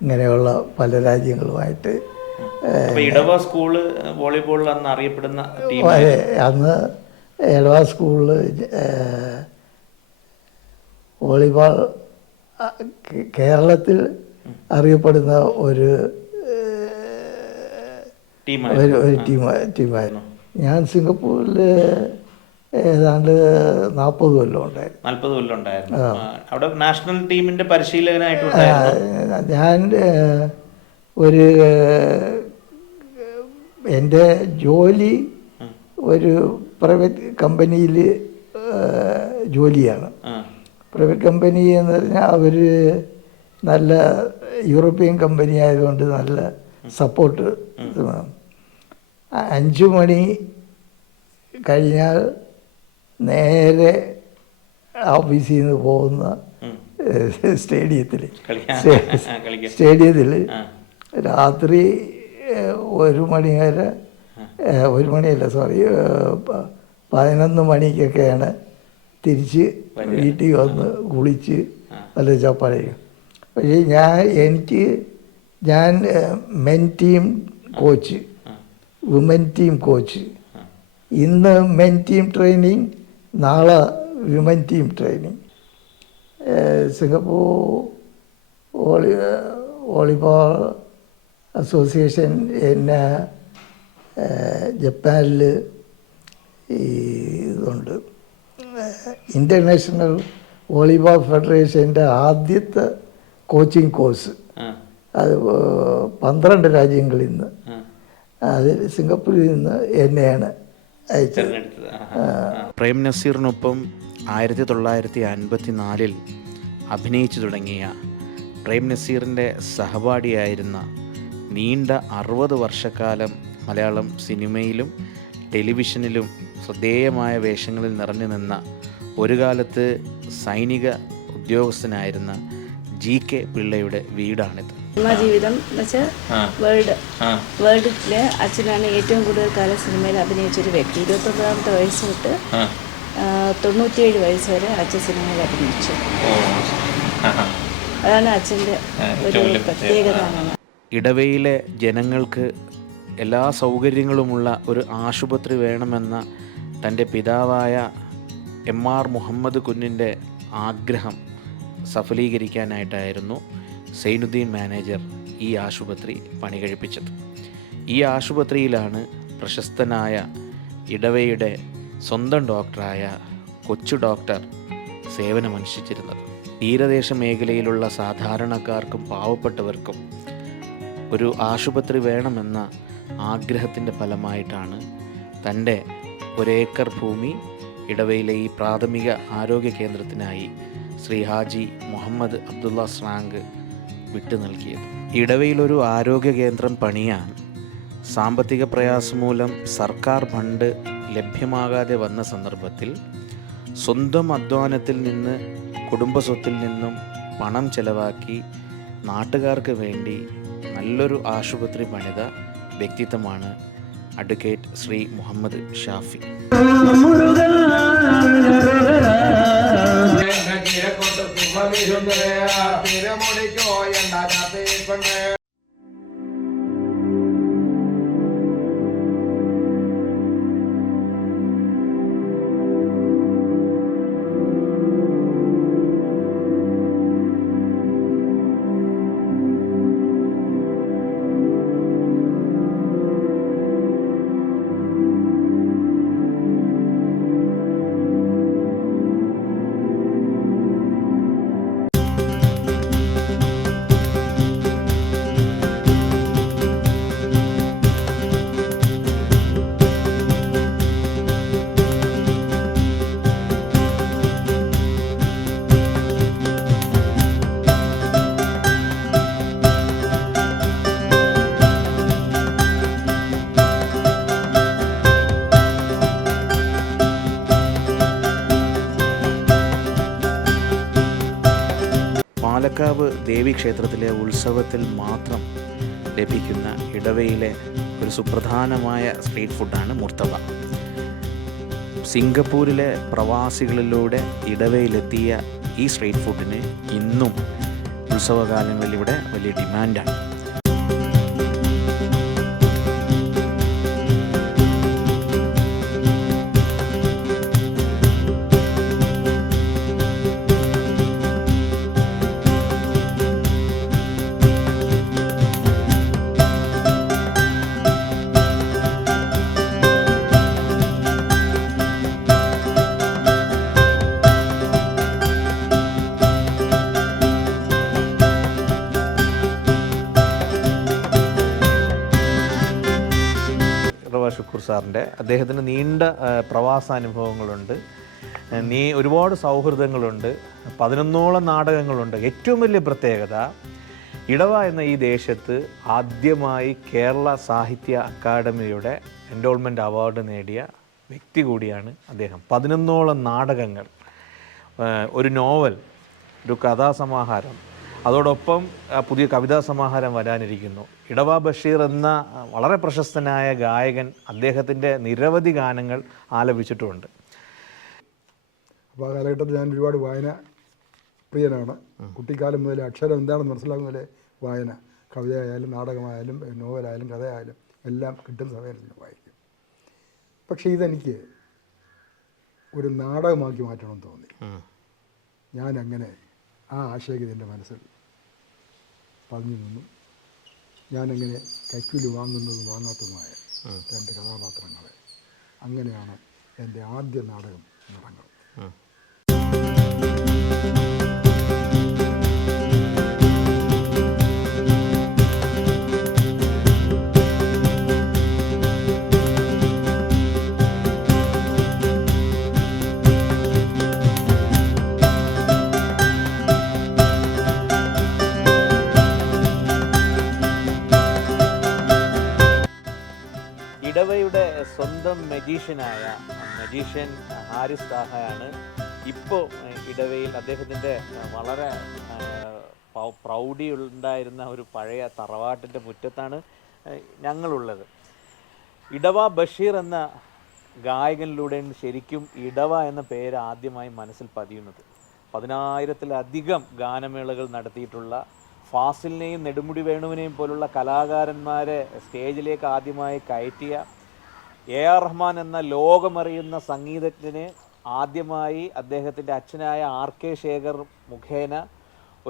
ഇങ്ങനെയുള്ള പല രാജ്യങ്ങളുമായിട്ട്. ഇടവ സ്കൂള് വോളിബോളിൽ അന്ന് അറിയപ്പെടുന്ന അന്ന് ഇടവ സ്കൂളിൽ വോളിബോൾ കേരളത്തിൽ അറിയപ്പെടുന്ന ഒരു ടീമായിരുന്നു. ഞാൻ സിംഗപ്പൂരിൽ ഏതാണ്ട് 40 കൊല്ലം ഉണ്ടായിരുന്നു. 40 കൊല്ലം ഉണ്ടായിരുന്നു. അവിടെ നാഷണൽ ടീമിന്റെ പരിശീലകനായിട്ടുണ്ടായിരുന്നു. ഞാൻ ഒരു എൻ്റെ ജോലി ഒരു പ്രൈവറ്റ് കമ്പനിയിൽ ജോലിയാണ്. പ്രൈവറ്റ് കമ്പനി എന്ന് പറഞ്ഞാൽ അവർ നല്ല യൂറോപ്യൻ കമ്പനി ആയതുകൊണ്ട് നല്ല സപ്പോർട്ട്. 5 മണി കഴിഞ്ഞാൽ നേരെ ഓഫീസിൽ നിന്ന് പോകുന്ന സ്റ്റേഡിയത്തിൽ രാത്രി 1 മണി വരെ 11 മണിക്കൊക്കെയാണ് തിരിച്ച് വീട്ടിൽ വന്ന് കുളിച്ച് നല്ല ചപ്പാടിക്കും. പക്ഷേ ഞാൻ men team coach, woman team coach. ഇന്ന് മെൻ ടീം ട്രെയിനിങ്, നാളെ women team training. Singapore volleyball association എന്നെ ജപ്പാനിൽ ഇതുണ്ട്, ഇൻ്റർനാഷണൽ വോളിബോൾ ഫെഡറേഷൻ്റെ ആദ്യത്തെ കോച്ചിങ് കോഴ്സ്. അത് 12 രാജ്യങ്ങളിൽ നിന്ന്, അതിൽ സിംഗപ്പൂരിൽ നിന്ന് എന്നെയാണ് അയച്ചത്. പ്രേം നസീറിനൊപ്പം 1954 അഭിനയിച്ചു തുടങ്ങിയ പ്രേം നസീറിൻ്റെ സഹപാഠിയായിരുന്ന നീണ്ട 60 വർഷക്കാലം മലയാളം സിനിമയിലും ടെലിവിഷനിലും ശ്രദ്ധേയമായ വേഷങ്ങളിൽ നിറഞ്ഞു നിന്ന ഒരു കാലത്ത് സൈനിക ഉദ്യോഗസ്ഥനായിരുന്ന GK പിള്ളയുടെ വീടാണിത്. സിനിമാ ജീവിതം എന്ന് വെച്ചാൽ വേൾഡിലെ അച്ഛനാണ് ഏറ്റവും കൂടുതൽ കാലം സിനിമയിൽ അഭിനയിച്ചൊരു വ്യക്തി. 29ാമത്തെ വയസ്സ് തൊട്ട് 97 വയസ്സ് വരെ അച്ഛൻ സിനിമയിൽ അഭിനയിച്ചു. അതാണ് അച്ഛൻ്റെ ഒരു പ്രത്യേകത. ഇടവയിലെ ജനങ്ങൾക്ക് എല്ലാ സൗകര്യങ്ങളുമുള്ള ഒരു ആശുപത്രി വേണമെന്ന തൻ്റെ പിതാവായ MR മുഹമ്മദ് കുഞ്ഞിൻ്റെ ആഗ്രഹം സഫലീകരിക്കാനായിട്ടായിരുന്നു സൈനുദ്ദീൻ മാനേജർ ഈ ആശുപത്രി പണി കഴിപ്പിച്ചത്. ഈ ആശുപത്രിയിലാണ് പ്രശസ്തനായ ഇടവയുടെ സ്വന്തം ഡോക്ടറായ കൊച്ചു ഡോക്ടർ സേവനമനുഷ്ഠിച്ചിരുന്നത്. തീരദേശ മേഖലയിലുള്ള സാധാരണക്കാർക്കും പാവപ്പെട്ടവർക്കും ഒരു ആശുപത്രി വേണമെന്ന ആഗ്രഹത്തിൻ്റെ ഫലമായിട്ടാണ് തൻ്റെ 1 ഏക്കർ ഭൂമി ഇടവയിലെ ഈ പ്രാഥമിക ആരോഗ്യ കേന്ദ്രത്തിനായി ശ്രീ ഹാജി മുഹമ്മദ് അബ്ദുള്ള സ്രാങ്ക് വിട്ടു നൽകിയത്. ഇടവയിലൊരു ആരോഗ്യ കേന്ദ്രം പണിയാൻ സാമ്പത്തിക പ്രയാസം മൂലം സർക്കാർ ഫണ്ട് ലഭ്യമാകാതെ വന്ന സന്ദർഭത്തിൽ സ്വന്തം അധ്വാനത്തിൽ നിന്ന് കുടുംബസ്വത്തിൽ നിന്നും പണം ചെലവാക്കി നാട്ടുകാർക്ക് വേണ്ടി നല്ലൊരു ആശുപത്രി പണിത വ്യക്തിത്വമാണ് അഡ്വക്കേറ്റ് ശ്രീ മുഹമ്മദ് ഷാഫി. പാലക്കാവ് ദേവീക്ഷേത്രത്തിലെ ഉത്സവത്തിൽ മാത്രം ലഭിക്കുന്ന ഇടവയിലെ ഒരു സുപ്രധാനമായ സ്ട്രീറ്റ് ഫുഡാണ് മുർത്തബ. സിംഗപ്പൂരിലെ പ്രവാസികളിലൂടെ ഇടവയിലെത്തിയ ഈ സ്ട്രീറ്റ് ഫുഡിന് ഇന്നും ഉത്സവകാലങ്ങളിൽ ഇവിടെ വലിയ ഡിമാൻഡാണ്. ഷുക്കൂർ സാറിൻ്റെ അദ്ദേഹത്തിന് നീണ്ട പ്രവാസാനുഭവങ്ങളുണ്ട്, ഒരുപാട് സൗഹൃദങ്ങളുണ്ട്, 11ഓളം നാടകങ്ങളുണ്ട്. ഏറ്റവും വലിയ പ്രത്യേകത ഇടവ എന്ന ഈ ദേശത്ത് ആദ്യമായി കേരള സാഹിത്യ അക്കാദമിയുടെ എൻഡോൾമെൻറ്റ് അവാർഡ് നേടിയ വ്യക്തി കൂടിയാണ് അദ്ദേഹം. 11ഓളം നാടകങ്ങൾ, ഒരു നോവൽ, ഒരു കഥാസമാഹാരം, അതോടൊപ്പം പുതിയ കവിതാ സമാഹാരം വരാനിരിക്കുന്നു. ഇടവ ബഷീർ എന്ന വളരെ പ്രശസ്തനായ ഗായകൻ അദ്ദേഹത്തിൻ്റെ നിരവധി ഗാനങ്ങൾ ആലപിച്ചിട്ടുമുണ്ട്. അപ്പോൾ ആ കാലഘട്ടത്തിൽ ഞാൻ ഒരുപാട് വായന പ്രിയനാണ്. കുട്ടിക്കാലം മുതൽ അക്ഷരം എന്താണെന്ന് മനസ്സിലാകുന്ന പോലെ വായന, കവിതയായാലും നാടകമായാലും നോവലായാലും കഥയായാലും എല്ലാം കിട്ടുന്ന സമയത്ത് വായിക്കും. പക്ഷേ ഇതെനിക്ക് ഒരു നാടകമാക്കി മാറ്റണമെന്ന് തോന്നി. ഞാനങ്ങനെ ആ ആശയഗതി എൻ്റെ മനസ്സിൽ പതിഞ്ഞു നിന്നു. ഞാനങ്ങനെ കൈക്കൂലി വാങ്ങുന്നതും വാങ്ങാത്തതുമായ 2 കഥാപാത്രങ്ങളെ, അങ്ങനെയാണ് എൻ്റെ ആദ്യ നാടകം നടന്നത്. മജീഷ്യൻ ഹാരിസ് താഹയാണ് ഇപ്പോൾ ഇടവയിൽ അദ്ദേഹത്തിൻ്റെ വളരെ പ്രൗഢി ഉണ്ടായിരുന്ന ഒരു പഴയ തറവാട്ടിൻ്റെ മുറ്റത്താണ് ഞങ്ങളുള്ളത്. ഇടവ ബഷീർ എന്ന ഗായകനിലൂടെയാണ് ശരിക്കും ഇടവ എന്ന പേര് ആദ്യമായി മനസ്സിൽ പതിയുന്നത്. 10,000-ലധികം ഗാനമേളകൾ നടത്തിയിട്ടുള്ള ഫാസിലിനെയും നെടുമുടി വേണുവിനെയും പോലുള്ള കലാകാരന്മാരെ സ്റ്റേജിലേക്ക് ആദ്യമായി കയറ്റിയ AR റഹ്മാൻ എന്ന ലോകമറിയുന്ന സംഗീതജ്ഞന് ആദ്യമായി അദ്ദേഹത്തിൻ്റെ അച്ഛനായ RK ശേഖർ മുഖേന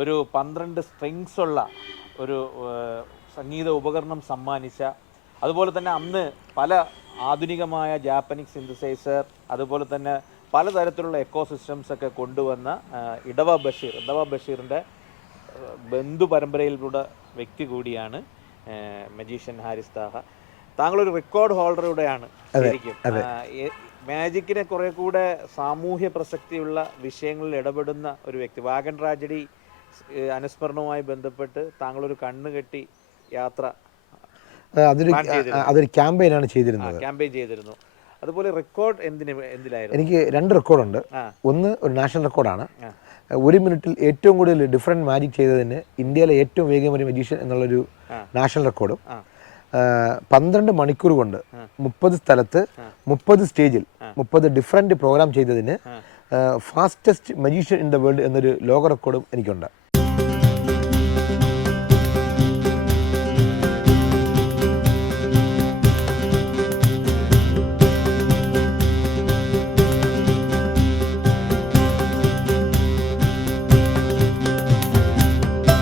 ഒരു 12 സ്ട്രിങ്സ് ഉള്ള ഒരു സംഗീത ഉപകരണം സമ്മാനിച്ച, അതുപോലെ തന്നെ അന്ന് പല ആധുനികമായ ജാപ്പനീസ് സിന്തസൈസർ, അതുപോലെ തന്നെ പലതരത്തിലുള്ള എക്കോ സിസ്റ്റംസ് ഒക്കെ കൊണ്ടുവന്ന ഇടവ ബഷീറിൻ്റെ ബന്ധു പരമ്പരയിലുള്ള വ്യക്തി കൂടിയാണ് മജീഷ്യൻ ഹാരിസ് താഹ. താങ്കളൊരു റെക്കോർഡ് ഹോൾഡറുടെയാണ് ശരിക്കും. മാജിക്കിനെ കുറെ കൂടെ സാമൂഹ്യ പ്രസക്തിയുള്ള വിഷയങ്ങളിൽ ഇടപെടുന്ന ഒരു വ്യക്തി. വാഗൺ ട്രാജഡി അനുസ്മരണവുമായി ബന്ധപ്പെട്ട് താങ്കളൊരു കണ്ണുകെട്ടി യാത്ര അതൊരു ക്യാമ്പയിനാണ് ചെയ്തിരുന്നത്. ക്യാമ്പയിൻ ചെയ്തിരുന്നു. അതുപോലെ റെക്കോർഡ് എന്തിലായിരുന്നു? എനിക്ക് 2 റെക്കോർഡുണ്ട്. ഒന്ന് ഒരു നാഷണൽ റെക്കോർഡാണ്. 1 മിനിറ്റിൽ ഏറ്റവും കൂടുതൽ ഡിഫറെൻറ്റ് മാജിക് ചെയ്തതിന് ഇന്ത്യയിലെ ഏറ്റവും വേഗമൊരു മജീഷ്യൻ എന്നുള്ളൊരു നാഷണൽ റെക്കോർഡും 12 മണിക്കൂർ കൊണ്ട് 30 സ്ഥലത്ത് 30 സ്റ്റേജിൽ 30 ഡിഫറെൻറ്റ് പ്രോഗ്രാം ചെയ്തതിന് fastest magician in the world എന്നൊരു ലോക റെക്കോർഡും എനിക്കുണ്ട്.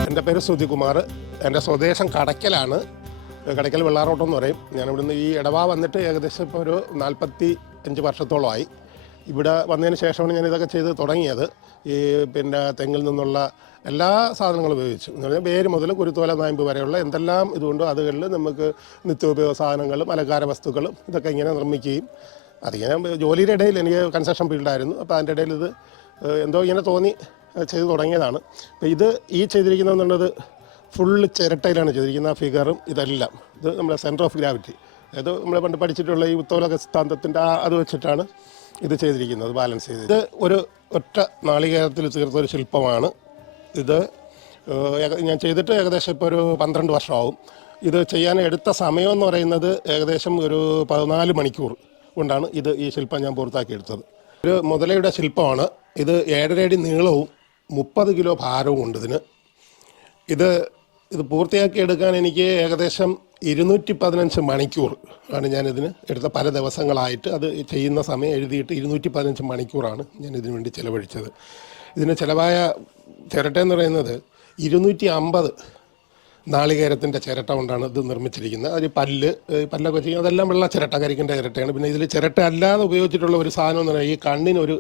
എൻ്റെ പേര് സുധികുമാർ. എൻ്റെ സ്വദേശം കടയ്ക്കലാണ്. കടയ്ക്കൽ വെള്ളാറോട്ടം എന്ന് പറയും. ഞാനിവിടുന്ന് ഈ ഇടവ വന്നിട്ട് ഏകദേശം ഇപ്പോൾ ഒരു 45 വർഷത്തോളമായി. ഇവിടെ വന്നതിന് ശേഷമാണ് ഞാൻ ഇതൊക്കെ ചെയ്ത് തുടങ്ങിയത്. ഈ തെങ്ങിൽ നിന്നുള്ള എല്ലാ സാധനങ്ങളും ഉപയോഗിച്ചു. എന്ന് പറഞ്ഞാൽ വേര് മുതൽ കുരുത്തോല നായ്മ്പ് വരെയുള്ള എന്തെല്ലാം ഇതുകൊണ്ടോ അതുകളിൽ നമുക്ക് നിത്യോപയോഗ സാധനങ്ങളും അലങ്കാര വസ്തുക്കളും ഇതൊക്കെ ഇങ്ങനെ നിർമ്മിക്കുകയും, അതിങ്ങനെ ജോലിയുടെ ഇടയിൽ എനിക്ക് കൺസ്ട്രക്ഷൻ ഫീൽഡായിരുന്നു. അപ്പോൾ അതിൻ്റെ ഇടയിൽ ഇത് എന്തോ ഇങ്ങനെ തോന്നി ചെയ്ത് തുടങ്ങിയതാണ്. അപ്പോൾ ഈ ചെയ്തിരിക്കുന്നതെന്നുള്ളത് ഫുള്ള് ചിരട്ടയിലാണ് ചെയ്തിരിക്കുന്ന ഫിഗറും ഇതെല്ലാം. ഇത് നമ്മുടെ സെൻറ്റർ ഓഫ് ഗ്രാവിറ്റി, അതായത് നമ്മൾ പണ്ട് പഠിച്ചിട്ടുള്ള ഈ ഉത്തോലക സിദ്ധാന്തത്തിൻ്റെ അത് വെച്ചിട്ടാണ് ഇത് ചെയ്തിരിക്കുന്നത്, ബാലൻസ് ചെയ്ത്. ഇത് ഒരു ഒറ്റ നാളികേരത്തിൽ തീർത്തൊരു ശില്പമാണ്. ഇത് ഞാൻ ചെയ്തിട്ട് ഏകദേശം ഇപ്പോൾ ഒരു 12 വർഷമാവും. ഇത് ചെയ്യാൻ എടുത്ത സമയം എന്ന് പറയുന്നത് ഏകദേശം ഒരു 14 മണിക്കൂർ കൊണ്ടാണ് ഈ ശില്പം ഞാൻ പൂർത്തിയാക്കിയെടുത്തത്. ഒരു മുതലയുടെ ശില്പമാണ്. ഇത് 7.5 അടി നീളവും 30 കിലോ ഭാരവും ഉണ്ട് ഇതിന്. ഇത് പൂർത്തിയാക്കിയെടുക്കാൻ എനിക്ക് ഏകദേശം 215 മണിക്കൂർ ആണ് ഞാനിതിന് എടുത്ത. പല ദിവസങ്ങളായിട്ട് അത് ചെയ്യുന്ന സമയം എഴുതിയിട്ട് 215 മണിക്കൂറാണ് ഞാൻ ഇതിനു വേണ്ടി ചിലവഴിച്ചത്. ഇതിന് ചിലവായ ചിരട്ടയെന്ന് പറയുന്നത് 250 നാളികേരത്തിൻ്റെ ചിരട്ട കൊണ്ടാണ് ഇത് നിർമ്മിച്ചിരിക്കുന്നത്. അതിൽ പല്ലൊക്കെ ചെയ്യും, അതെല്ലാം വെള്ള ചിരട്ട, കരിക്കിൻ്റെ ചിരട്ടയാണ്. പിന്നെ ഇതിൽ ചിരട്ട അല്ലാതെ ഉപയോഗിച്ചിട്ടുള്ള ഒരു സാധനം എന്ന് പറഞ്ഞാൽ ഈ കണ്ണിനൊരു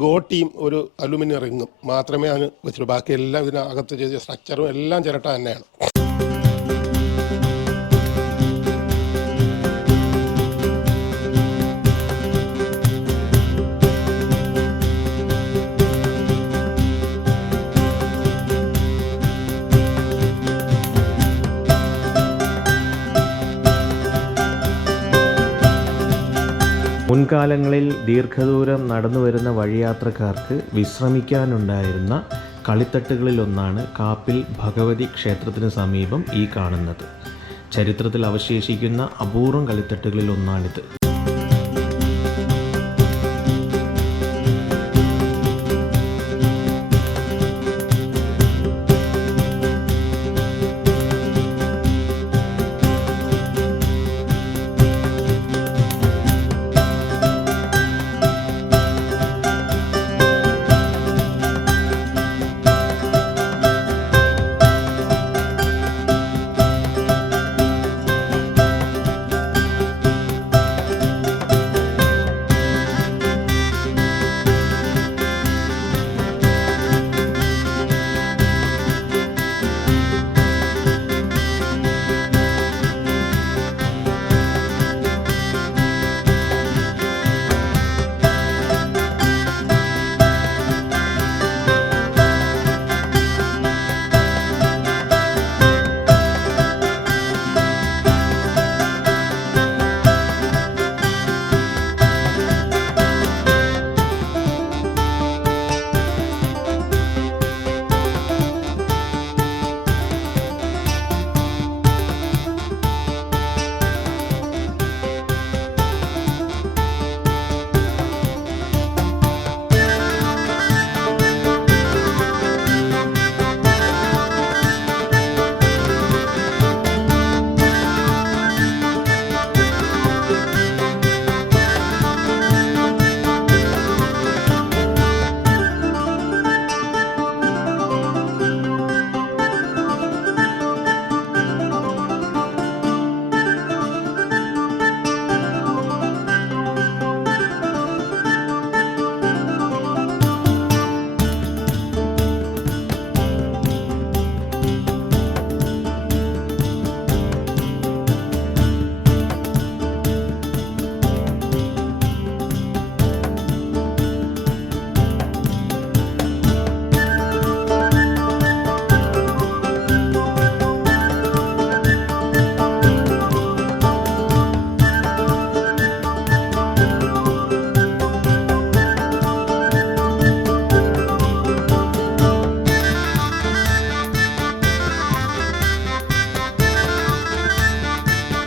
ഗോട്ടിയും ഒരു അലുമിനിയം റിങ്ങും മാത്രമേ അതിന് വെച്ചിട്ടുള്ളൂ. ബാക്കിയെല്ലാം ഇതിനകത്ത് ചെയ്ത സ്ട്രക്ചറും എല്ലാം ചിരട്ട തന്നെയാണ്. മുൻകാലങ്ങളിൽ ദീർഘദൂരം നടന്നു വരുന്ന വഴിയാത്രക്കാർക്ക് വിശ്രമിക്കാനുണ്ടായിരുന്ന കളിത്തട്ടുകളിലൊന്നാണ് കാപ്പിൽ ഭഗവതി ക്ഷേത്രത്തിന് സമീപം ഈ കാണുന്നത്. ചരിത്രത്തിൽ അവശേഷിക്കുന്ന അപൂർവം കളിത്തട്ടുകളിൽ ഒന്നാണിത്.